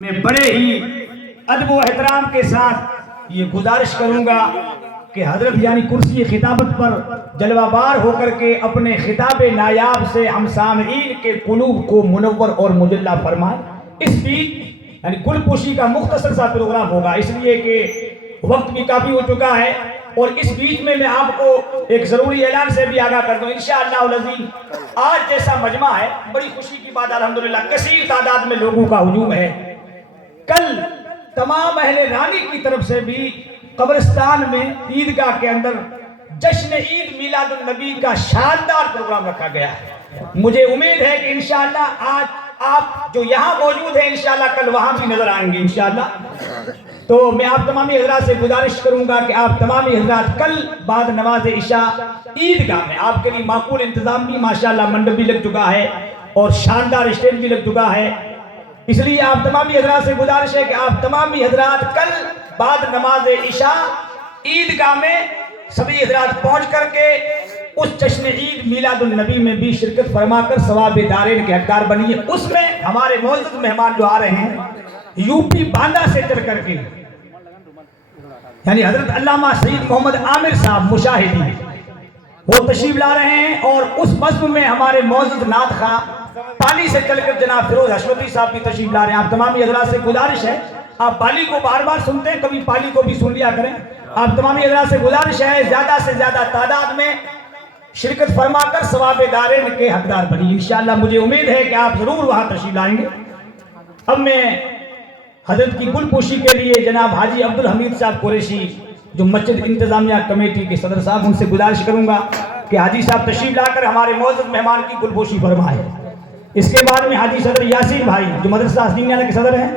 میں بڑے ہی ادب و احترام کے ساتھ یہ گزارش کروں گا کہ حضرت یعنی کرسی خطابت پر جلوہ بار ہو کر کے اپنے خطاب نایاب سے ہم سامعین کے قلوب کو منور اور مجلہ فرمائیں۔ اس بیچ یعنی گل پوشی کا مختصر سا پروگرام ہوگا، اس لیے کہ وقت بھی کافی ہو چکا ہے، اور اس بیچ میں آپ کو ایک ضروری اعلان سے بھی آگاہ کر دوں۔ انشاءاللہ العظیم آج جیسا مجمع ہے، بڑی خوشی کی بات الحمدللہ کثیر تعداد میں لوگوں کا ہجوم ہے۔ کل تمام اہل رانی کی طرف سے بھی قبرستان میں عیدگاہ کے اندر جشن عید میلاد النبی کا شاندار پروگرام رکھا گیا ہے۔ مجھے امید ہے کہ انشاءاللہ آج آپ جو یہاں موجود ہیں انشاءاللہ کل وہاں بھی نظر آئیں گے انشاءاللہ۔ تو میں آپ تمامی حضرات سے گزارش کروں گا کہ آپ تمامی حضرات کل بعد نماز عشاء عیدگاہ میں آپ کے لیے معقول انتظام بھی ماشاءاللہ منڈپ بھی لگ چکا ہے اور شاندار اسٹیج بھی لگ چکا ہے، اس لیے آپ تمامی حضرات سے گزارش ہے کہ آپ تمامی حضرات کل بعد نماز عشاء عیدگاہ میں سبھی حضرات پہنچ کر کے اس جشن عید میلاد النبی میں بھی شرکت فرما کر ثواب دارین کے حقدار بنیے۔ اس میں ہمارے معزز مہمان جو آ رہے ہیں یو پی باندہ سے چل کر کے، یعنی حضرت علامہ سید محمد عامر صاحب مشاہدی وہ تشریف لا رہے ہیں، اور اس بزم میں ہمارے معزز نعت خواں پالی سے چل کر جناب فیروز حشمتی صاحب بھی تشریف لا رہے ہیں۔ آپ تمامی حضرات سے گزارش ہے، آپ پالی کو بار بار سنتے ہیں، کبھی پالی کو بھی سن لیا کریں۔ آپ تمامی حضرات سے گزارش ہے زیادہ سے زیادہ تعداد میں شرکت فرما کر ثواب دارین کے حقدار بنی۔ انشاءاللہ مجھے امید ہے کہ آپ ضرور وہاں تشریف لائیں گے۔ اب میں حضرت کی گل پوشی کے لیے جناب حاجی عبدالحمید صاحب قریشی جو مسجد انتظامیہ کمیٹی کے صدر صاحب، ان سے گزارش کروں گا کہ حاجی صاحب تشریف لا کر ہمارے معزز مہمان کی گل پوشی فرمائے۔ اس کے بعد میں حاجی صدر یاسین بھائی جو مدرسہ حسنیہ کے صدر ہیں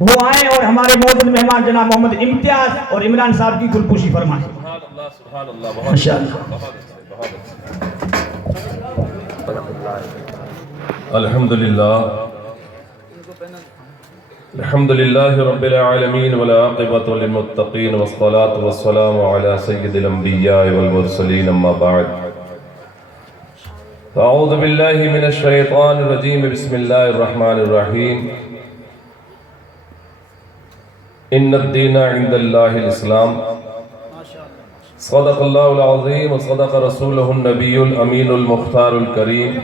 وہ آئیں اور ہمارے معزز مہمان جناب محمد امتیاز اور عمران صاحب کی گل پوشی فرمائیں۔ الحمدللہ رب العالمین والعاقبۃ للمتقین والصلاة والسلام علی سید الانبیاء والمرسلین اما بعد اعوذ باللہ من الشیطان الرجیم بسم اللہ الرحمن الرحیم ان الدین عند اللہ الاسلام صدق اللہ العظیم وصدق رسولہ النبی الامین المختار الکریم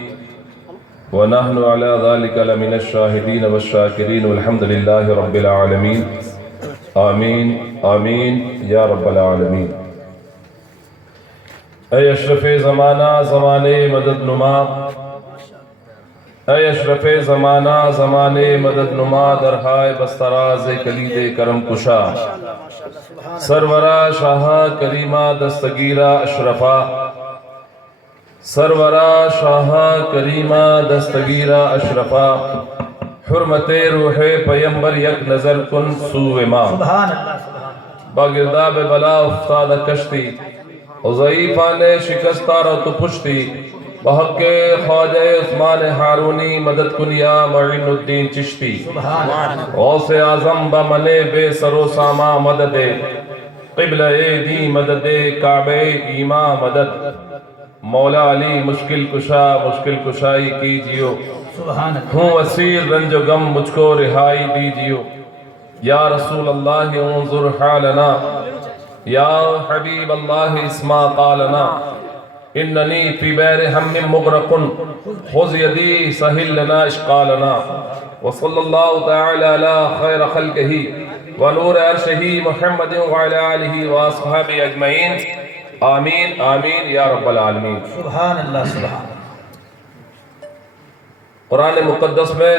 ونحن على ذلك لمن الشاہدین والشاکرین والحمد للہ رب العالمین آمین آمین یا رب العالمین۔ اے اشرف زمانہ زمانے مدد نما، اے اشرف زمانہ زمانے مدد نما، درہائے بستراز کلید کرم کشا، سرورہ شاہ کریمہ دستگیرہ اشرفہ، سرورہ شاہ کریمہ دستگیرہ اشرفہ، حرمت روح پیمبر یک نظر کن سوء ما، باگرداب بلا افتاد کشتی، ضعیفان شکستہ رو تو پشتی، بحق خواجہ عثمان ہارونی مدد کن یا معین الدین چشتی، غوث اعظم بمن بے سر و ساما مدد، قبلہ دی مدد، کعبہ ایما مدد، مولا علی مشکل کشا مشکل کشائی کیجیو، ہوں اسیر رنج و غم مجھ کو رہائی دیجیو، یا رسول اللہ انظر حالنا، یا حبیب اللہ اسما قالنا، اننی فی بیر ہم مغرق خذ یدی سہل لنا اشقالنا، وصلی اللہ تعالی علی خیر خلقہ ونور عرشہ محمد وعلی آلہ واصحابہ اجمعین، آمین آمین یا رب العالمین۔ سبحان اللہ سبحان۔ قرآن مقدس میں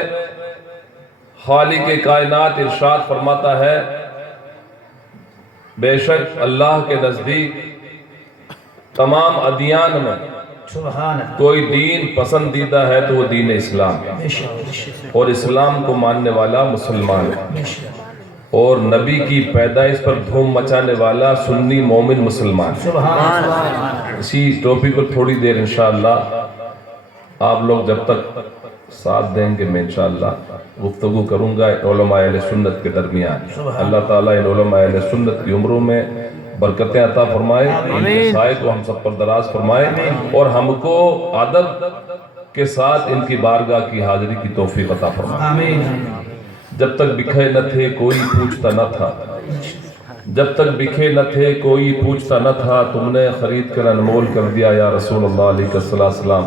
خالق کائنات ارشاد فرماتا ہے بے شک اللہ کے نزدیک تمام ادیان میں کوئی دین پسندیدہ ہے تو وہ دین اسلام، اور اسلام کو ماننے والا مسلمان ہے، اور نبی کی پیدائش پر دھوم مچانے والا سنی مومن مسلمان۔ اسی ٹاپک کو تھوڑی دیر انشاءاللہ آپ لوگ جب تک ساتھ دیں گے میں انشاءاللہ گفتگو کروں گا علماء اہل سنت کے درمیان۔ اللہ تعالیٰ ان علماء اہل سنت کی عمروں میں برکتیں عطا فرمائے، ان کے سائے کو ہم سب پر دراز فرمائے، اور ہم کو ادب کے ساتھ ان کی بارگاہ کی حاضری کی توفیق عطا فرمائے۔ جب تک بکھے نہ تھے کوئی پوچھتا نہ تھا، جب تک بکھے نہ تھے کوئی پوچھتا نہ تھا، تم نے خرید کر انمول کر دیا یا رسول اللہ علیہ السلام،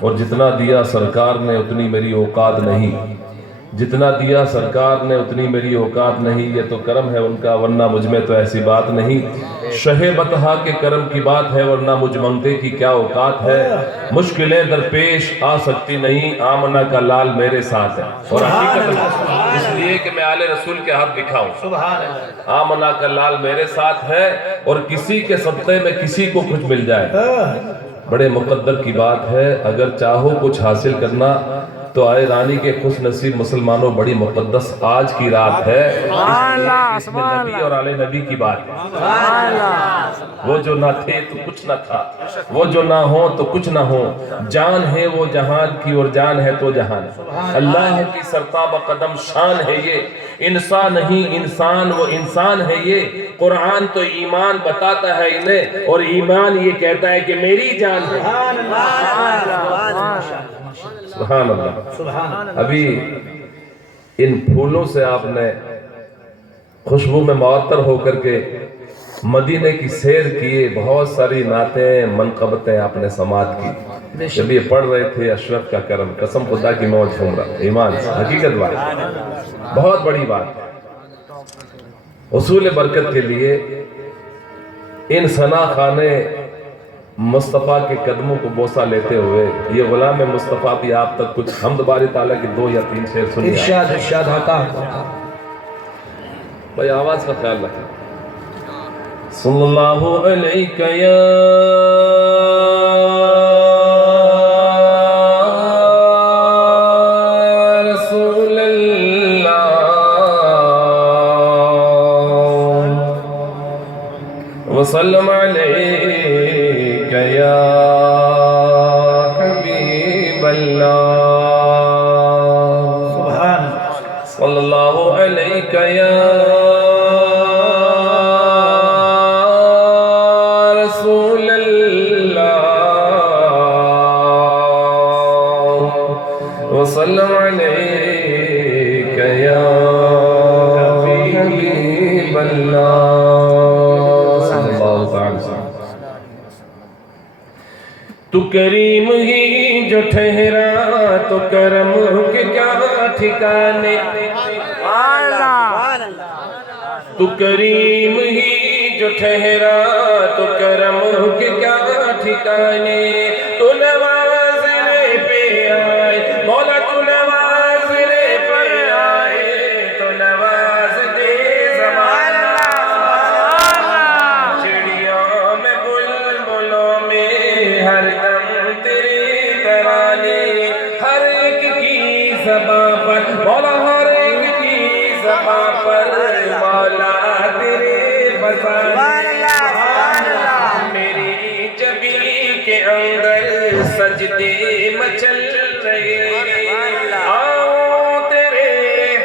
اور جتنا دیا سرکار نے اتنی میری اوقات نہیں، جتنا دیا سرکار نے اتنی میری اوقات نہیں، یہ تو کرم ہے ان کا ورنہ مجھ میں تو ایسی بات نہیں، شہ بطحا کے کرم کی بات ہے ورنہ مجھ منگتے کی کیا اوقات ہے، مشکلیں درپیش آ سکتی نہیں، آمنہ کا لال میرے ساتھ ہے، اور حقیقت اس لیے کہ میں آل رسول کے ہاتھ دکھاؤں، آمنہ کا لال میرے ساتھ ہے، اور کسی کے صدقے میں کسی کو کچھ مل جائے بڑے مقدر کی بات ہے، اگر چاہو کچھ حاصل کرنا تو آئے رانی کے خوش نصیب مسلمانوں، بڑی مقدس آج کی رات ہے، اس میں نبی اور آل نبی کی بات ہے، وہ جو نہ تھے تو کچھ نہ تھا، وہ جو نہ ہو تو کچھ نہ ہو، جان ہے وہ جہان کی اور جان ہے تو جہان، اللہ کی سرتاب قدم شان ہے یہ، انسان نہیں انسان وہ انسان ہے یہ، قرآن تو ایمان بتاتا ہے انہیں اور ایمان یہ کہتا ہے کہ میری جان ہے، سبحان اللہ۔ ابھی ان پھولوں سے آپ نے خوشبو میں معطر ہو کر کے مدینے کی سیر کیے، بہت ساری نعتیں منقبتیں آپ نے سماعت کی، جب یہ پڑھ رہے تھے اشرف کا کرم، قسم خدا کی موج جھوم رہا، ایمان حقیقت بات، بہت بڑی بات ہے۔ حصول برکت کے لیے ان ثنا خانے مصطفیٰ کے قدموں کو بوسہ لیتے ہوئے یہ غلام مصطفیٰ بھی آپ تک کچھ حمد باری تعالیٰ کی 2 یا 3 شعر سنیے، ارشاد آقا، بھائی آواز کا خیال رکھیں۔ صلی اللہ علیہ یا رسول اللہ وسلم علیہ یا حبیب اللہ، سبحان صلی اللہ علیہ یا رسول اللہ وسلم علیہ یا حبیب اللہ، صلی اللہ تعالی وسلم۔ تو کریم ہی جو ٹھہرا تو کرم کے کیا ٹھکانے، تو کریم ہی جو ٹھہرا تو کرم کے کیا ٹھکانے، تو نوازنے پہ آئے مولا، تو نوازنے پہ آئے تو نواز دے زمانہ، چڑیوں میں بلبلوں میں ہر دم تیرے ترانے، ہر ایک کی زباں پر مولا، ہر ایک کی زباں پر مولا تیرے فضانے، میری جبین کے اندر سجدے مچل رہے، آؤ تیرے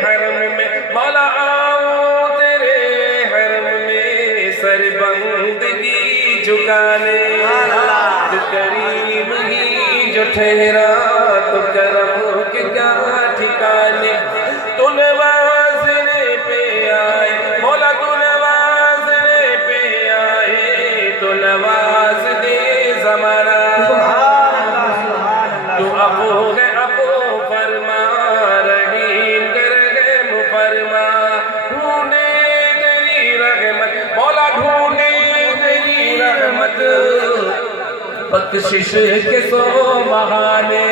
حرم میں مولا، آؤ تیرے حرم میں سر بندگی جھکانے، تو کریم ہی جو ٹھہرا تو کرم کے کیا ٹھکانے، تو نوازنے پہ آئے مولا، تو نوازنے پہ آئے تو نواز دے زمانہ، تو ابو ہے ابو فرما، رحیم رحم فرما، ڈھونڈے تیری رحمت مولا، ڈھونڈے تیری رحمت، بخشش کے سو بہانے،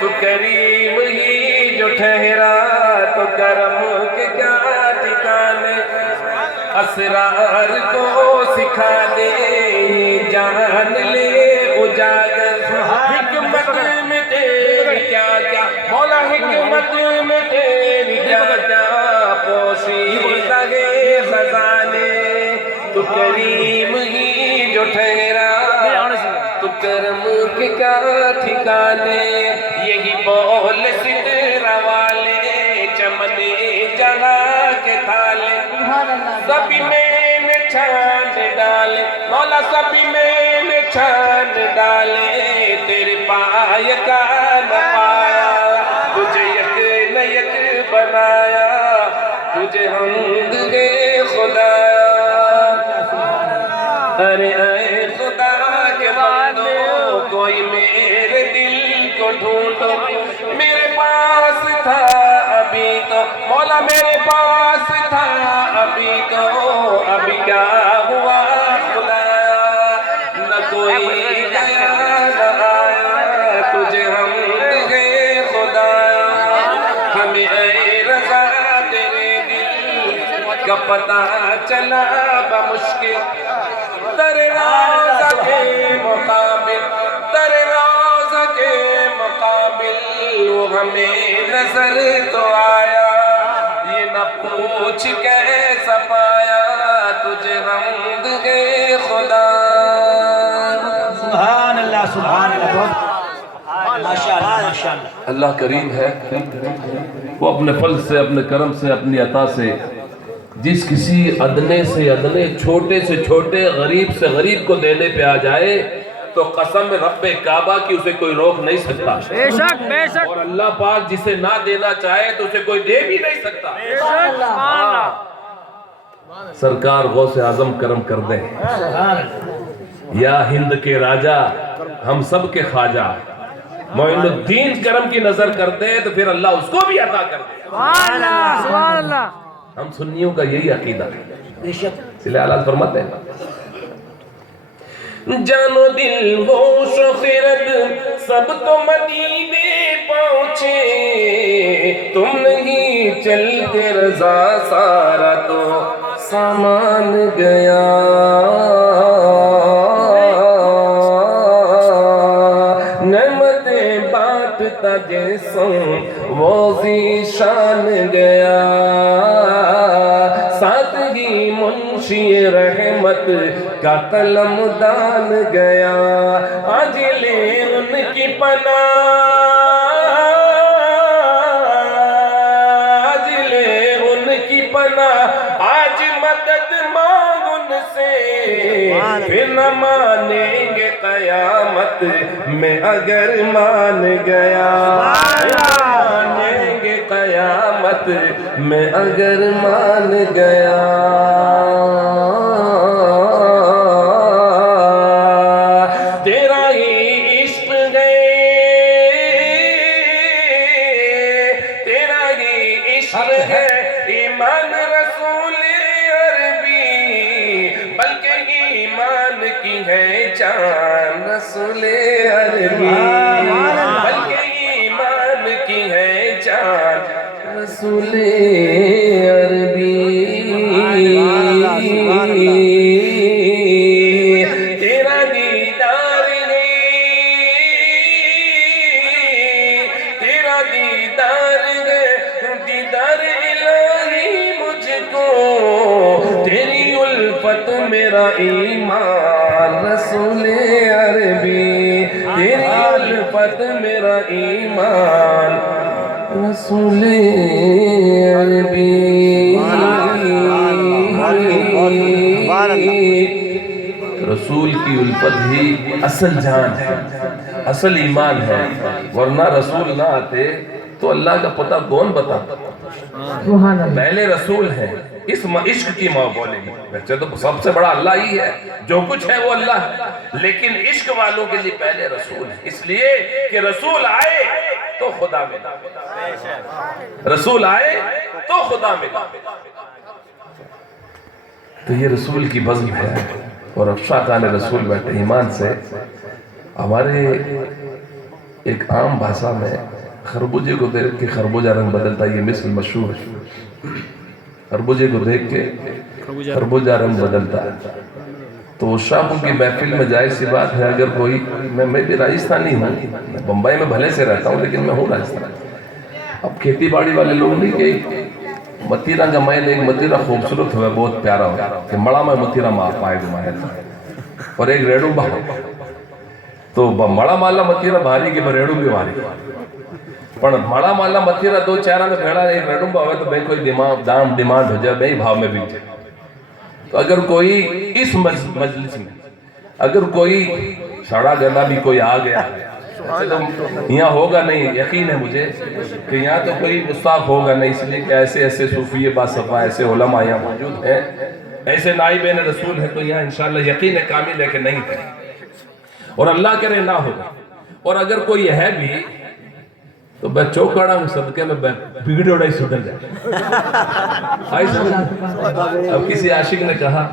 تو کریم ہی جو ٹھہرا تو کرم کے کیا ٹھکانے، اسرار کو سکھا دے جان لے اجاگر، حکمت میں تیری کیا کیا مولا، حکمت میں تیری کیا کیا پوشیدہ ہے خزانے، تو کریم ہی جو ٹھہرا تو کرم کے کیا ٹھکانے، یہی بول سدرہ والے چمن جہاں کے تھالے، سبھی میں نے چھان ڈالے مولا، سبھی میں نے چھان ڈالے، تیرے پائے کا نہ پایا، تجھے یک نہ یک بنایا، تجھے حمد ہے خدایا ارے اے خدا کے بندو کوئی میرے دل کو ڈھونڈو میرے پاس تھا ابھی تو مولا میرے پاس تھا ابھی تو ابھی کیا ہوا خدایا نہ کوئی گیا نہ آیا تجھے حمد ہے خدایا ہمیں اے رضا تیرے دل کا پتہ چلا بمشکل تیرے روضہ کے مقابل تیرے روضہ کے مقابل وہ ہمیں نظر تو آیا یہ نہ پوچھ کیسا پایا تجھے حمد ہے خدا سبحان اللہ سبحان اللہ ماشاءاللہ ماشاءاللہ اللہ کریم ہے وہ اپنے فضل سے اپنے کرم سے اپنی عطا سے جس کسی ادنے سے ادنے چھوٹے سے چھوٹے غریب سے غریب کو دینے پہ آ جائے تو قسم رب کعبہ کی اسے کوئی روک نہیں سکتا بے شک بے شک اور اللہ پاک جسے نہ دینا چاہے تو اسے کوئی دے بھی نہیں سکتا بے شک سبحان اللہ سرکار غوث اعظم کرم کر دیں یا ہند کے راجہ ہم سب کے خواجہ معین الدین کرم کی نظر کر دے تو پھر اللہ اس کو بھی عطا کر دے سبحان اللہ سبحان اللہ ہم سنیوں کا یہی عقیدہ ہے اس لیے اعلیٰ فرماتے ہیں جان و دل ہوش و خرد سب تو مدینے پہنچے تم نہیں چلتے رضا سارا تو سامان گیا نعمتیں بانٹتا جیسوں وہ ذیشان گیا ساتھ ہی منشی رحمت کا قلم دان گیا آج لے ان کی پناہ آج لے ان کی پناہ آج مدد مانگ ان سے پھر نہ مانیں گے قیامت میں اگر مان گیا مانیں گے قیامت میں اگر مان گیا تیرا ہی عشق ہے تیرا ہی عشق ہے ایمان رسول عربی بلکہ ایمان کی ہے جان رسول عربی بلکہ ایمان کی ہے جان رسول عربی تیرا دیدار ہے تیرا دیدار ہے دیدار الہی مجھ کو تیری الفت میرا ایمان رسول عربی تیری الفت میرا ایمان رسول عربی رسول کی الفت ہی اصل جان ہے اصل ایمان ہے ورنہ رسول نہ آتے تو اللہ کا پتہ کون بتاتا پہلے رسول ہیں اس عشق کی ماں بولے گی ویسے تو سب سے بڑا اللہ ہی ہے جو کچھ ہے وہ اللہ ہے لیکن عشق والوں کے لیے پہلے رسول ہے اس لیے کہ رسول آئے تو خدا ملا رسول آئے تو خدا ملا تو یہ رسول کی بزم ہے اور افشاقان رسول بیٹھے ایمان سے ہمارے ایک عام بھاشا میں خربوجے کو دیکھ کے خربوجہ رنگ بدلتا یہ مثل مشہور ہے خربوجے کو دیکھ کے خربوجہ رنگ بدلتا ہے تو شاہوں کی محفل میں جائز سی بات ہے اگر کوئی میں بھی راجستھانی ہوں میں بمبئی میں بھلے سے رہتا ہوں لیکن میں ہوں راجستھانی اب کھیتی باڑی والے لوگ نہیں کہ متیرہ کا محل ایک متیرہ خوبصورت ہوا بہت پیارا ہوا کہ مڑا میں متیرہ ماں پائے گا محل اور ایک ریڈو باہر تو مڑا مالا متیرہ بھاری کے ریڈو بھی بھاری پر مڑا مالا متیرہ دو چارہ میں بھیڑا ایک ریڈو باہر ہے تو بھائی کوئی دام ڈیمانڈ ہو جائے بھائی بھاؤ میں بھی جائے تو اگر کوئی اس مجلس میں اگر کوئی سڑا گلا بھی کوئی آ گیا یہاں ہوگا نہیں، یقین ہے مجھے کہ یہاں تو کوئی گستاخ ہوگا نہیں، اس لیے کہ ایسے ایسے صوفی باصفا ایسے علماء یہاں موجود ہیں، ایسے نائبین رسول ہیں، تو یہاں انشاءاللہ یقین کامل ہے کہ نہیں ہے، اور اللہ کرے نہ ہوگا، اور اگر کوئی ہے بھی تو میں چوکڑا ہوں صدقے میں بگڑ اڑائی سدھر جائے. آئی سمجھ؟ اب کسی عاشق نے کہا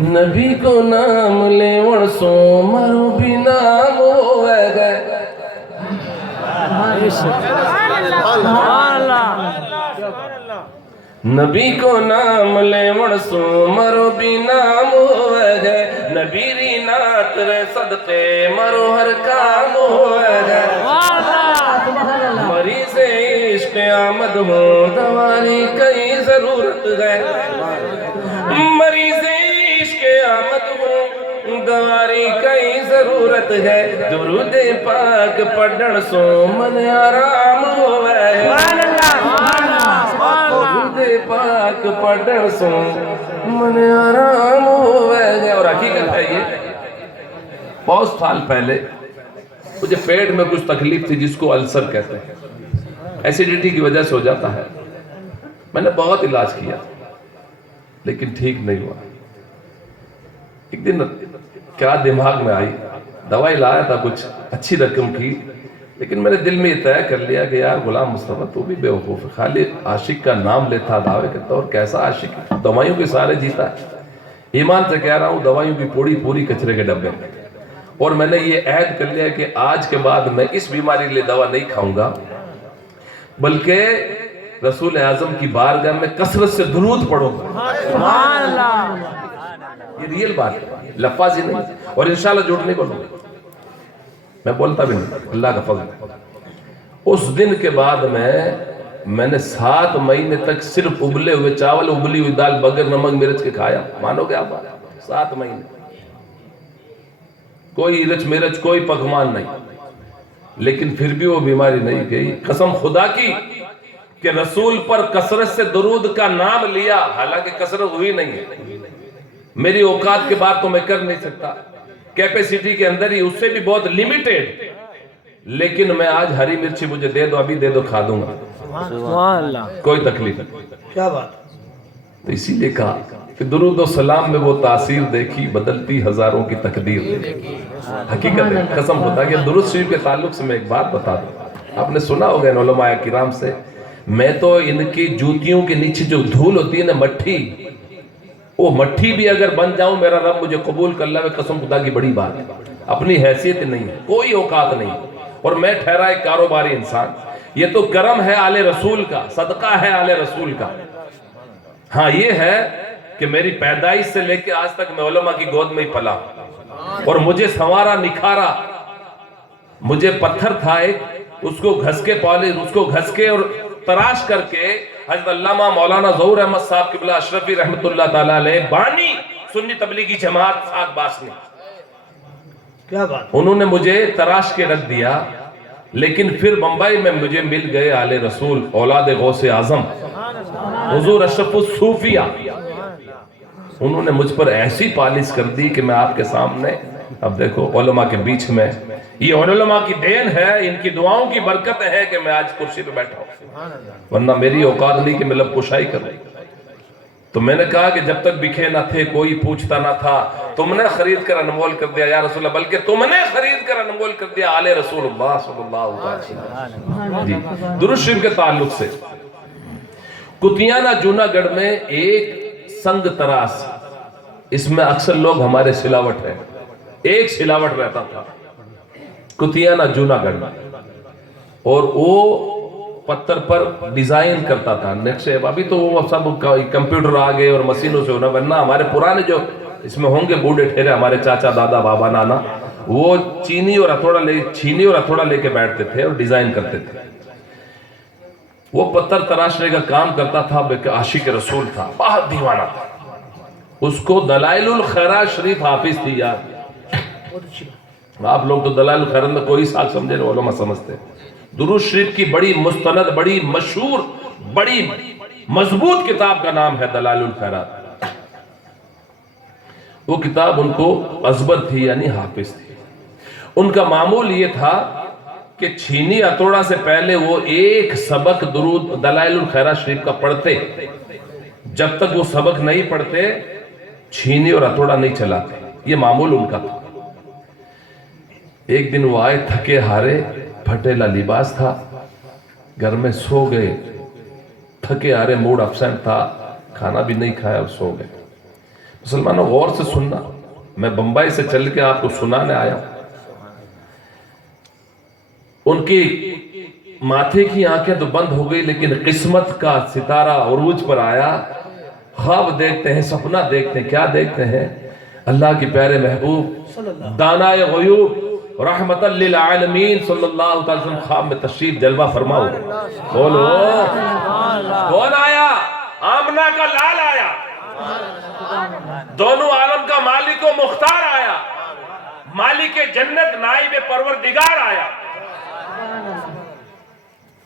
نبی کو نام لے ورسو مرو بھی نام ہوئے گئے. نبی کو نام لے ورسو مرو بھی نام ہوئے گئے. نبی ری نات رے صدقے مرو ہر کام ہوئے گئے. مریض عشق آمد ہو دواری کئی ضرورت ہے. مریض عشق آمد ہو دواری کئی ضرورت ہے. درود پاک پڑھن سو من آرام ہوئے. درود پاک پڑھن سو من آرام ہوئے. اور حقیقت ہے یہ بہت سال پہلے مجھے پیٹ میں کچھ تکلیف تھی جس کو السر کہتے ہیں، ایسیڈیٹی کی وجہ سے ہو جاتا ہے. میں نے بہت علاج کیا لیکن ٹھیک نہیں ہوا. ایک دن کیا دماغ میں آئی، دوائی لایا تھا کچھ اچھی رقم کی، لیکن میں نے دل میں یہ طے کر لیا کہ یار غلام مصطفیٰ تو بھی بے وقوف ہے، خالی عاشق کا نام لیتا دعوے کرتا، اور کیسا عاشق ہے، دوائیوں کے سارے جیتا ہے. ایمان سے کہہ رہا ہوں دوائیوں کی پوری کچرے کے ڈبے. اور میں نے یہ عہد کر لیا کہ آج کے بعد میں اس بیماری کے لیے دوا نہیں کھاؤں گا، بلکہ رسول اعظم کی بارگاہ میں کثرت سے درود پڑھوں گا. یہ ریئل بات ہے، لفظ ہی نہیں، اور انشاءاللہ جھوٹ نہیں بولوں گا، میں بولتا بھی نہیں، اللہ کا فضل ہے. اس دن کے بعد میں نے 7 مہینے تک صرف ابلے ہوئے چاول، ابلی ہوئی دال بغیر نمک مرچ کے کھایا. مانو گے آپ؟ 7 مہینے کوئی ارچ مرچ کوئی پکوان نہیں، لیکن پھر بھی وہ بیماری نہیں گئی. قسم خدا کی کہ رسول پر کثرت سے درود کا نام لیا، حالانکہ کثرت ہوئی نہیں ہے، میری اوقات کے بعد تو میں کر نہیں سکتا، کیپیسٹی کے اندر ہی، اس سے بھی بہت لیمیٹڈ، لیکن میں آج ہری مرچی مجھے دے دو، ابھی دے دو، کھا دوں گا، کوئی تکلیف نہیں. کیا بات. تو اسی لیے کہا کہ درود و سلام میں وہ تاثیر دیکھی بدلتی ہزاروں کی تقدیر. حقیقت ہے، قسم خدا کہ درود شریف کے تعلق سے میں ایک بات بتا دوں. آپ نے سنا ہوگا ان علماء کرام سے، میں تو ان کی جوتیوں کے نیچے جو دھول ہوتی ہے نا مٹھی، وہ مٹھی بھی اگر بن جاؤں میرا رب مجھے قبول کر لے، قسم خدا کی بڑی بات ہے. اپنی حیثیت نہیں ہے، کوئی اوقات نہیں، اور میں ٹھہرا ایک کاروباری انسان. یہ تو کرم ہے آل رسول کا، صدقہ ہے آل رسول کا. ہاں یہ ہے کہ میری پیدائش سے لے کے آج تک میں علماء کی گود میں ہی پلا، اور مجھے سنوارا نکھارا. مجھے پتھر تھا ایک، اس کو گھس کے پالش، اس کو گھس کے اور تراش کر کے حضرت علامہ مولانا ظہور احمد صاحب قبلہ اشرفی رحمت اللہ تعالیٰ علیہ، بانی سنی تبلیغی جماعت ساتھ باسنی، کیا بات. انہوں نے مجھے تراش کے رکھ دیا. لیکن پھر بمبئی میں مجھے مل گئے آل رسول، اولاد غوث اعظم حضور اشرف الصوفیہ. انہوں نے مجھ پر ایسی پالش کر دی کہ میں آپ کے سامنے، اب دیکھو علماء کے بیچ میں، یہ علماء کی دین ہے، ان کی دعاؤں کی برکت ہے کہ میں آج کرسی پہ بیٹھا ہوں، ورنہ میری اوقات نہیں کہ میں لب کشائی کر رہی. تو میں نے کہا کہ جب تک بکھے نہ تھے کوئی پوچھتا نہ تھا، تم نے خرید کر انمول کر دیا یا رسول اللہ، بلکہ تم نے خرید کر انمول کر دیا آل رسول اللہ صلی اللہ علیہ وسلم. جی درود شریف کے تعلق سے کتیانہ جونا گڑھ میں ایک سنگ تراس، اس میں اکثر لوگ ہمارے سلاوٹ ہیں، ایک سلاوٹ رہتا تھا کتیانہ جونا گڑھ میں، اور وہ پتھر پر ڈیزائن کرتا تھا نقشے. ابھی تو وہ سب کمپیوٹر آ گئے اور مشینوں سے ہونا، ورنہ ہمارے پرانے جو اس میں ہوں گے بوڑھے ٹھہرے ہمارے چاچا دادا بابا نانا، وہ چھینی اور ہتھوڑا لے کے بیٹھتے تھے اور ڈیزائن کرتے تھے. وہ پتھر تراشنے کا کام کرتا تھا، عاشق رسول تھا، بہت دیوانہ تھا. اس کو دلائل الخیرات شریف حافظ تھی. یار آپ لوگ تو دلائل الخیرات میں کوئی ساتھ سمجھے نہیں، علماء سمجھتے. درود شریف کی بڑی مستند، بڑی مشہور، بڑی مضبوط کتاب کا نام ہے دلائل الخیرات. وہ کتاب ان کو ازبر تھی، یعنی حافظ تھی. ان کا معمول یہ تھا کہ چھینی ہتھوڑا سے پہلے وہ ایک سبق درود دلائل الخیرات شریف کا پڑھتے، جب تک وہ سبق نہیں پڑھتے چھینی اور ہتھوڑا نہیں چلاتے، یہ معمول ان کا تھا۔ ایک دن وہ آئے تھکے ہارے، پھٹیلا لباس تھا، گھر میں سو گئے، تھکے ہارے، موڈ افسنٹ تھا، کھانا بھی نہیں کھایا اور سو گئے۔ مسلمانوں غور سے سننا، میں بمبئی سے چل کے آپ کو سنانے آیا ہوں۔ ان کی ماتھے کی آنکھیں تو بند ہو گئی، لیکن قسمت کا ستارہ عروج پر آیا۔ خواب دیکھتے ہیں، سپنا دیکھتے ہیں، کیا دیکھتے ہیں؟ اللہ کی پیارے محبوب دانائے غیوب رحمت للعالمین صلی اللہ علیہ وسلم خواب میں تشریف جلوہ فرما ہوئے۔ بولو کون آیا؟ آمنہ کا لال آیا، دونوں عالم کا مالک و مختار آیا، مالک جنت نائب پروردگار آیا۔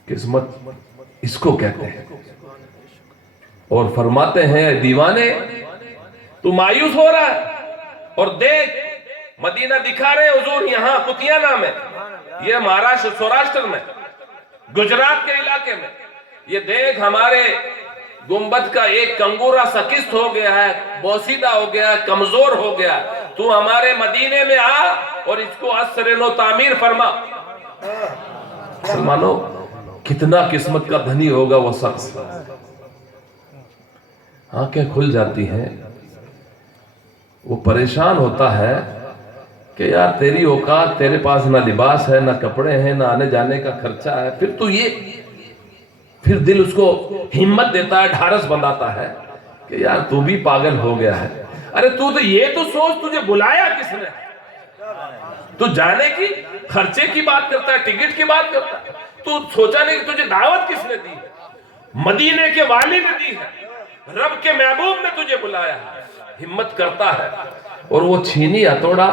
قسمت اس کو کہتے ہیں۔ اور فرماتے ہیں دیوانے تو مایوس ہو رہا ہے، اور دیکھ مدینہ دکھا رہے حضور یہاں کتیانہ میں، یہ مہاراشٹر سوراشٹر میں، گجرات کے علاقے میں، یہ دیکھ ہمارے گنبد کا ایک کنگورا سکست ہو گیا ہے، بوسیدہ ہو گیا ہے، کمزور ہو گیا ہے، تو ہمارے مدینے میں آ اور اس کو اثر نو تعمیر فرما۔ مسلمانوں کتنا قسمت کا دھنی ہوگا وہ شخص۔ آنکھیں کھل جاتی ہیں، وہ پریشان ہوتا ہے کہ یار تیری اوقات، تیرے پاس نہ لباس ہے، نہ کپڑے ہیں، نہ آنے جانے کا خرچہ ہے، پھر دل اس کو ہمت دیتا ہے، ڈھارس بنداتا ہے کہ یار تو بھی پاگل ہو گیا ہے۔ ارے تو یہ تو سوچ، تجھے بلایا کس نے؟ تو جانے کی خرچے کی بات کرتا ہے، ٹکٹ کی بات کرتا ہے، تو سوچا نہیں کہ تجھے دعوت کس نے دی ہے؟ مدینے کے والی نے دی ہے، رب کے محبوب نے تجھے بلایا ہے۔ ہمت کرتا ہے، اور وہ چھینی ہتھوڑا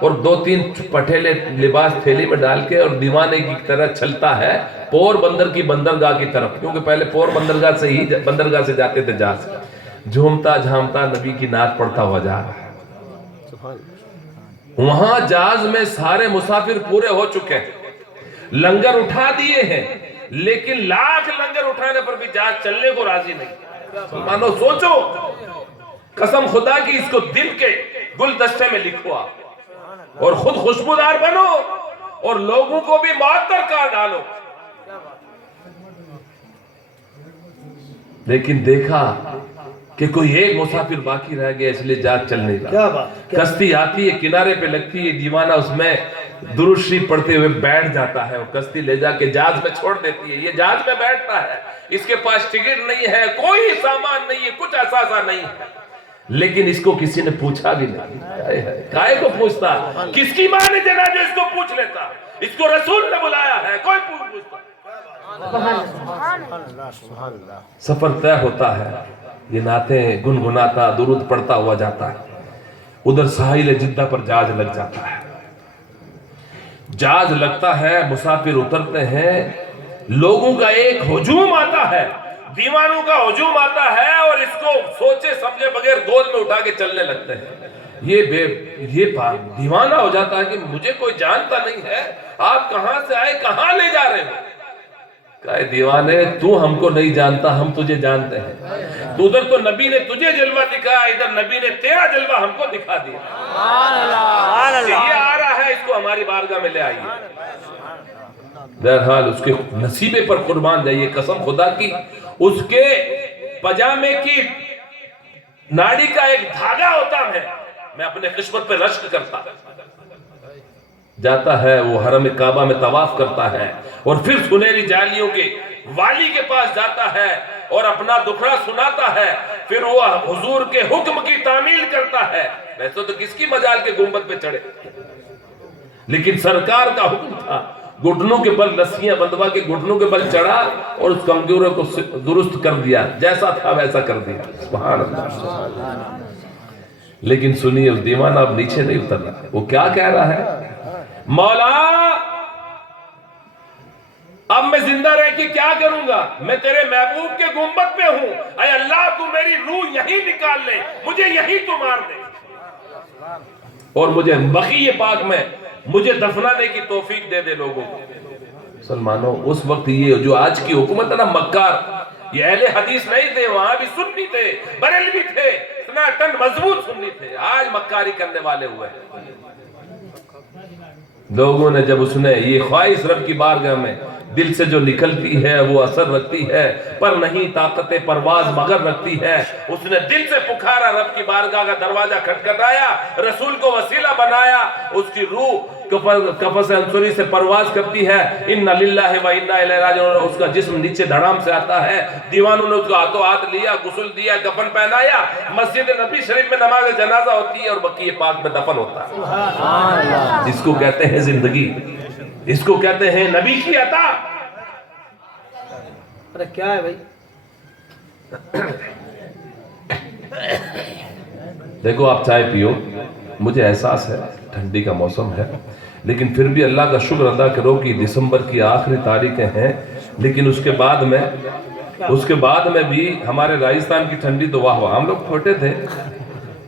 اور 2-3 پٹھیلے لباس تھیلی میں ڈال کے اور دیوانے کی طرح چلتا ہے پور بندر کی بندرگاہ کی طرف، کیونکہ پہلے پور بندرگاہ سے جاتے تھے جہاز، جھومتا جھامتا نبی کی نعت پڑھتا ہوا جا رہا ہے۔ وہاں جہاز میں سارے مسافر پورے ہو چکے ہیں، لنگر اٹھا دیے ہیں، لیکن لاکھ لنگر اٹھانے پر بھی جہاز چلنے کو راضی نہیں۔ مانو سوچو، قسم خدا کی اس کو دل کے گلدستے میں لکھو آپ، اور خود خوشبودار بنو اور لوگوں کو بھی معطر کر ڈالو۔ لیکن دیکھا کہ کوئی ایک مسافر باقی رہ گیا، اس لیے جہاز چل نہیں رہا۔ کشتی آتی ہے، کنارے پہ لگتی ہے، دیوانہ اس میں درود شریف پڑھتے ہوئے بیٹھ جاتا ہے، وہ کشتی لے جا کے جہاز میں چھوڑ دیتی ہے، یہ جہاز میں بیٹھتا ہے، اس کے پاس ٹکٹ نہیں ہے، کوئی سامان نہیں ہے، کچھ اثاثہ نہیں ہے، لیکن اس کو کسی نے پوچھا بھی نہیں۔ کائے کو پوچھتا؟ کس کی ماں نے جنا جو اس کو پوچھ لیتا؟ اس کو رسول نے بلایا ہے، کوئی پوچھتا؟ سفر طے ہوتا ہے، یہ نعتیں گنگناتا درود پڑھتا ہوا جاتا ہے۔ ادھر ساحل جدہ پر جہاز لگ جاتا ہے، جہاز لگتا ہے، مسافر اترتے ہیں، لوگوں کا ایک ہجوم آتا ہے، دیوانوں کا ہجوم آتا ہے، اور اس کو سوچے سمجھے بغیر گود میں اٹھا کے چلنے لگتے ہیں۔ یہ دیوانہ ہو جاتا ہے کہ مجھے کوئی جانتا نہیں ہے، آپ کہاں سے آئے، کہاں لے جا رہے ہو؟ کہے دیوانے تو ہم کو نہیں جانتا، ہم تجھے جانتے ہیں۔ تو ادھر تو نبی نے تجھے جلوہ دکھایا، ادھر نبی نے تیرا جلوہ ہم کو دکھا دیا۔ یہ آ رہا ہے، اس کو ہماری بارگاہ میں لے آئیے۔ بہرحال اس کے نصیبے پر قربان جائیے، قسم خدا کی اس کے پجامے کی ناڑی کا ایک دھاگا ہوتا ہے، میں اپنے قسمت پہ رشک کرتا جاتا ہے، وہ حرم کعبہ میں طواف کرتا ہے، اور پھر سنہری جالیوں کے والی کے پاس جاتا ہے اور اپنا دکھڑا سناتا ہے، پھر وہ حضور کے حکم کی تعمیل کرتا ہے۔ ویسے تو کس کی مجال کے گنبد پہ چڑھے، لیکن سرکار کا حکم تھا، گھٹنوں کے بل رسیاں بندوا کے گھٹنوں کے بل چڑھا اور اس کمزورے کو درست کر دیا، جیسا تھا ویسا کر دیا۔ سبحان اللہ۔ لیکن سنیے، اس دیوانہ اب نیچے نہیں اتر رہا، وہ کیا کہہ رہا ہے؟ مولا اب میں زندہ رہ کے کیا کروں گا؟ میں تیرے محبوب کے گنبد پہ ہوں، اے اللہ تو میری روح یہیں نکال لے، مجھے یہیں تو مار دے، اور مجھے بقیع پاک میں مجھے دفنانے کی توفیق دے دے لوگوں کو۔ مسلمانوں اس وقت یہ جو آج کی حکومت ہے نا مکار، یہ اہل حدیث نہیں تھے، وہاں بھی سنی تھے، بریلوی تھے، سناتن مضبوط سنی تھے، آج مکاری کرنے والے ہوئے۔ لوگوں نے جب اس نے یہ خواہش رب کی بارگاہ میں دل سے جو نکلتی ہے وہ اثر رکھتی ہے، پر نہیں طاقت پرواز مگر رکھتی ہے، اس نے دل سے پکارا، رب کی بارگاہ کا دروازہ کھٹکھٹایا، رسول کو وسیلہ بنایا، اس کی روح قفس انصری سے پرواز کرتی ہے، اِنَّ لِلَّهِ وَإِنَّا إِلَيْهِ رَاجِعُونَ، اس کا جسم نیچے دھڑام سے آتا ہے، دیوانوں نے اس کو ہاتھوں ہاتھ لیا، غسل دیا، کفن پہنایا، مسجد نبی شریف میں نماز جنازہ ہوتی ہے اور بقیع پاک میں دفن ہوتا ہے۔ اس کو کہتے ہیں زندگی، اس کو کہتے ہیں نبی کی عطا۔ ارے کیا ہے بھائی؟ دیکھو آپ چائے پیو، مجھے احساس ہے ٹھنڈی کا موسم ہے، لیکن پھر بھی اللہ کا شکر ادا کرو کہ دسمبر کی آخری تاریخیں ہیں، لیکن اس کے بعد میں بھی ہمارے راجستھان کی ٹھنڈی تو واہ واہ، ہم لوگ چھوٹے تھے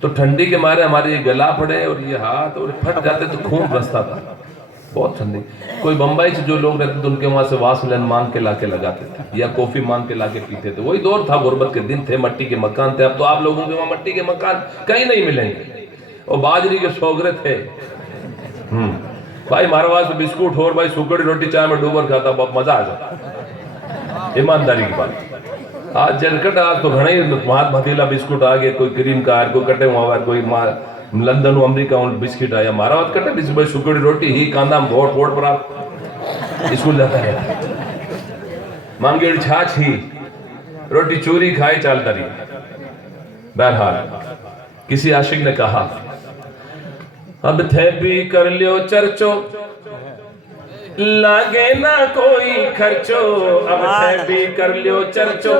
تو ٹھنڈی کے مارے ہمارے یہ گلا پھڑے اور یہ ہاتھ اور پھٹ جاتے تو خون رستا تھا، بہت ٹھنڈی۔ کوئی بمبئی سے جو لوگ رہتے تھے ان کے وہاں سے واسلن مانگ کے لا کے لگاتے تھے یا کافی مانگ کے لا کے پیتے تھے، وہی دور تھا، غربت کے دن تھے، مٹی کے مکان تھے، اب تو آپ لوگوں کے وہاں مٹی کے مکان کہیں نہیں ملیں گے، اور باجری کے سوگرے تھے۔ بھائی ہمارے وہاں سے بسکوٹ اور بھائی سوکڑی روٹی چائے میں ڈوبر کھاتا، بہت مزہ آ جاتا، ایمانداری کی بات۔ آج جلکٹ آج تو گھنے ہی مہات بھتیلا بسکوٹ آگئے، کوئی کریم کا ہے، کوئی کٹے ہوا ہے، کوئی لندن و امریکہ بسکٹ آیا، ہمارا وقت کٹے بسکوٹ سوکڑی روٹی ہی کاندھا بھوڑ پر آپ اسکول جاتا ہے، مانگیڑ چھاچ ہی روٹی چوری کھائی چالتا رہی۔ بہرحال کسی عاشق نے کہا اب تھے بھی کر لیو چرچو لاگے نہ کوئی خرچو، اب تھے بھی کر لیو چرچو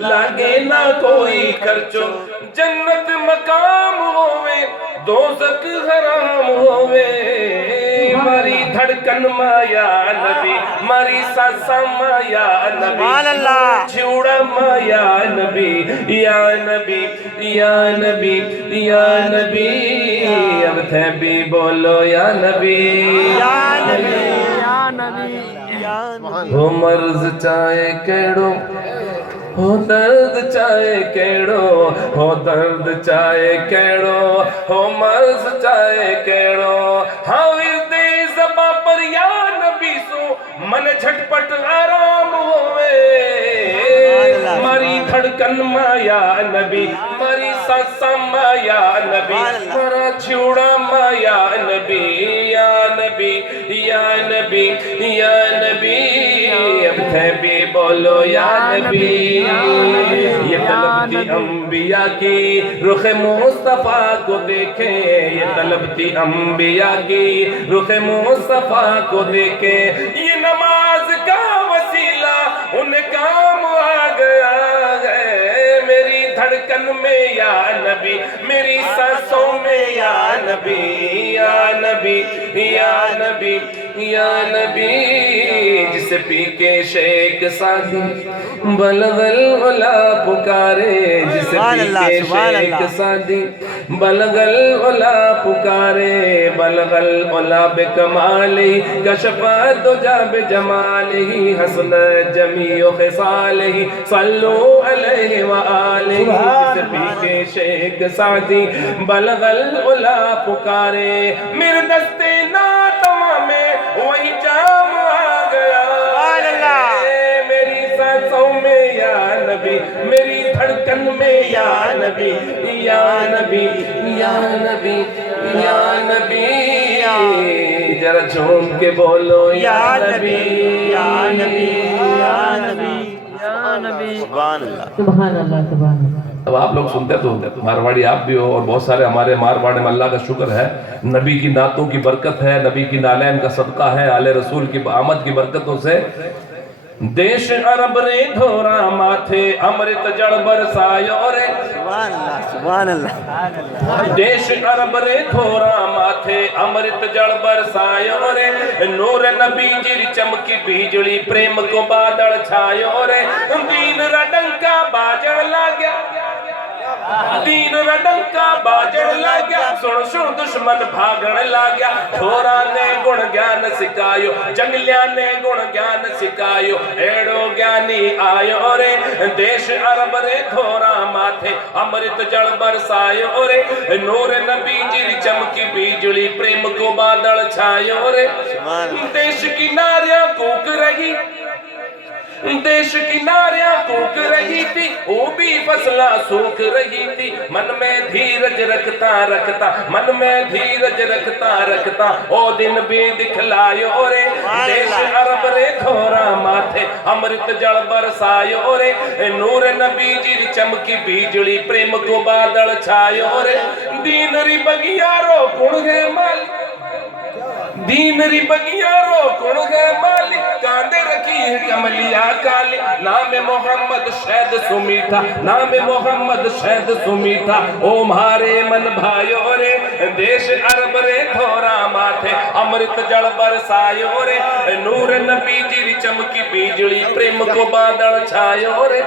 لاگے نہ کوئی خرچو، جنت مقام ہوئے دوزخ حرام ہوئے، ماری دھڑکن مایا نبی، ماری سانساں مایا نبی، چھوڑا مایا نبی، یا نبی یا نبی یا نبی، اب تھے بھی بولو یا نبی یا نبی یا نبی ہو مرض چاہے کیڑو، ہو درد چاہے کیڑو، ہو درد چاہے کیڑو، ہو مرض چاہے کیڑو، ہاں ورد زباں پر یا نبی سو من جھٹپٹ آرام ہوئے، ماری دھڑکن ماں یا نبی، ماری سانساں ماں یا نبی، مارا چھوڑا ماں یا نبی، یا نبی یا نبی یا نبی، اب تھے بھی بولو یا نبی۔ یہ طلب تھی انبیاء کی رخ مصطفیٰ کو دیکھیں، یہ طلب تھی انبیاء کی رخ مصطفیٰ کو دیکھیں، یہ نماز کا وسیلہ ان کام آ گیا ہے، میری دھڑکن میں یا نبی، میری سانسوں میں یا نبی، یا نبی یا نبی یا نبی، جسے پی کے شیخ سادی بلغ العلا پکارے، جسے پی کے شیخ سادی بلغ العلا پکارے، بلغ العلا بکمالہ کشف الدجا بجمالہ، حسن جمیع خصالہ صلو علیہ وآلہ، جسے پی کے شیخ سادی بلغ العلا پکارے، میرے دستے ناتواں میں وہی جام آ گیا ہے، میری سانسوں میں یا نبی، میری دھڑکن میں یا نبی، یا نبی یا نبی یا نبی، ذرا جھوم کے بولو یا نبی یا نبی یا نبی یا نبی۔ سبحان اللہ سبحان اللہ سبحان اللہ۔ اب آپ لوگ سنتے تو مارواڑی آپ بھی ہو اور بہت سارے ہمارے مارواڑی میں، اللہ کا شکر ہے نبی کی نعتوں کی برکت ہے، نبی کی نالین کا صدقہ ہے، آل رسول کی آمد کی برکتوں سے دیش عرب رے دھورا ماتھے امرت جڑ برسایو رے، سبحان اللہ سبحان اللہ، دیش عرب رے دھورا ماتھے امرت جڑ برسایو رے، نور نبی جی چمکی بیجڑی پریم کو بادل چھایو رے، دین را ڈنکا باجن لاگیا، دین را ڈنکا باجن لگیا سن سن دشمن بھاگن لگیا تھورا نے گن گیان سکھایو جنگلیاں نے گن گیان سکھایو ایڑو گیانی آیو رے دیش عرب رے تھورا ماتھے امرت جل برسایو رے نور نبی جی چمکی بیجلی پریم کو بادل چھایو رے دیش کی ناریاں کوک رہی دیش کی ناریاں کوک رہی تھی وہ بھی فصلہ سوکھ رہی تھی من میں دھیرج رکھتا رکھتا من میں دھیرج رکھتا رکھتا او دن بھی دکھلایو رے دیش عرب رے تھورا ماتھے امرت جل برسایو رے نور نبی جی چمکی بیجلی پریم کو بادل چھایو رے دین ری بگیارو کن گے مال دین ری بگیارو کن گے مالی کاندے رکھی ہے کملیا کالی نام محمد شہد سمیٹھا نام محمد شہد سمیٹھا او مہارے من بھائیو رے دیش عرب رے تھورا ماتھے امرت جل برسایو رے نور نبی جی چمکی بیجلی پریم کو بادل چھایو رے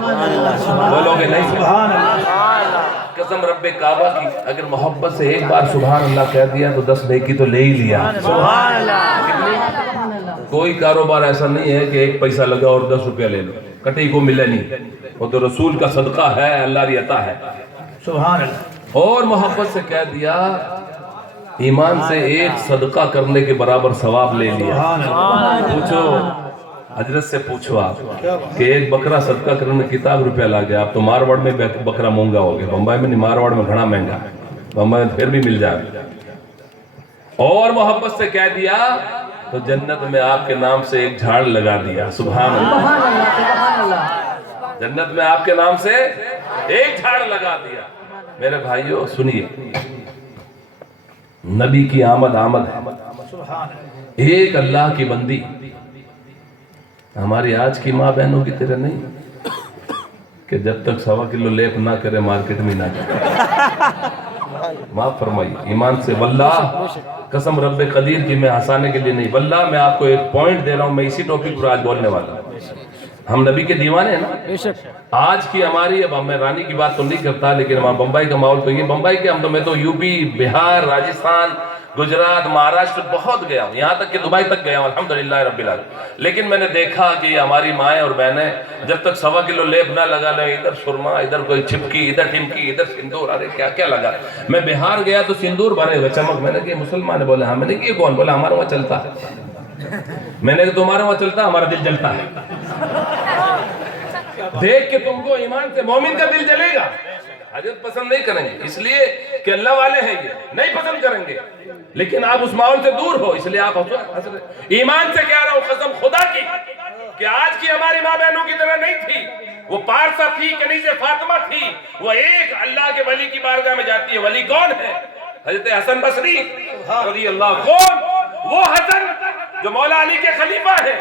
بولو گے نہیں سبحان اللہ قسم رب کعبہ کی اگر محبت سے ایک بار سبحان اللہ کہہ دیا تو 10 نیکی تو لے ہی لیا سبحان اللہ کوئی کاروبار ایسا نہیں ہے کہ ایک پیسہ لگا اور 10 روپیہ لے لو کٹی کو ملے نہیں وہ تو رسول کا صدقہ ہے اللہ کی عطا ہے سبحان اللہ اور محبت سے کہہ دیا ایمان سے ایک صدقہ کرنے کے برابر ثواب لے لیا پوچھو حضرت سے پوچھو آپ کہ ایک بکرا صدقہ کرنے میں کتاب روپیہ لا گیا آپ تو مارواڑ میں بکرا مہنگا ہو گیا بمبئی میں نہیں مارواڑ میں گھنا مہنگا بمبئی میں پھر بھی مل جائے اور محبت سے کہہ دیا تو جنت میں آپ کے نام سے ایک جھاڑ لگا دیا سبحان اللہ جنت میں آپ کے نام سے ایک جھاڑ لگا دیا میرے بھائیو سنیے نبی کی آمد ہے ایک اللہ کی بندی ہماری آج کی ماں بہنوں کی طرح نہیں کہ جب تک 1.25 کلو لیپ نہ کرے مارکیٹ میں نہ جائے معاف فرمائی ایمان سے واللہ قسم رب قدیر کی میں ہنسانے کے لیے نہیں واللہ میں آپ کو ایک پوائنٹ دے رہا ہوں میں اسی ٹاپک پر آج بولنے والا ہوں ہم نبی کے دیوانے ہیں نا آج کی ہماری اب میں رانی کی بات تو نہیں کرتا لیکن ہمارا بمبئی کا ماحول تو یہ بمبئی کے میں تو یو پی بہار راجستھان گجرات مہاراشٹر بہت گیا ہوں یہاں تک کہ دبئی تک گیا ہوں الحمدللہ رب العالمین لیکن میں نے دیکھا کہ ہماری مائیں اور بہنیں جب تک 1.25 کلو لیپ نہ لگا لیں ادھر سرما ادھر کوئی چھپکی ادھر ٹھمکی ادھر سندور ارے کیا کیا لگا میں بہار گیا تو سندور بھرے ہوئے چمک میں نے کہ مسلمان نے بولے ہاں میں نے کہ یہ کون بولا ہمارے وہاں چلتا ہے میں نے کہ تمہارے وہاں چلتا ہمارا دل جلتا ہے دیکھ کے تم کو ایمان سے مومن کا دل جلے گا حضرت پسند نہیں کریں گے اس لیے کہ اللہ والے ہیں یہ نہیں پسند کریں گے لیکن آپ اس ماحول سے دور ہو اس لیے آپ ایمان سے کہہ رہا ہوں قسم خدا کی کہ آج کی ہماری ماں بہنوں کی طرح نہیں تھی وہ پارسا تھی کنیز فاطمہ تھی وہ ایک اللہ کے ولی کی بارگاہ میں جاتی ہے ولی کون ہے حضرت حسن بصری رضی اللہ کون وہ حسن جو مولا علی کے خلیفہ ہیں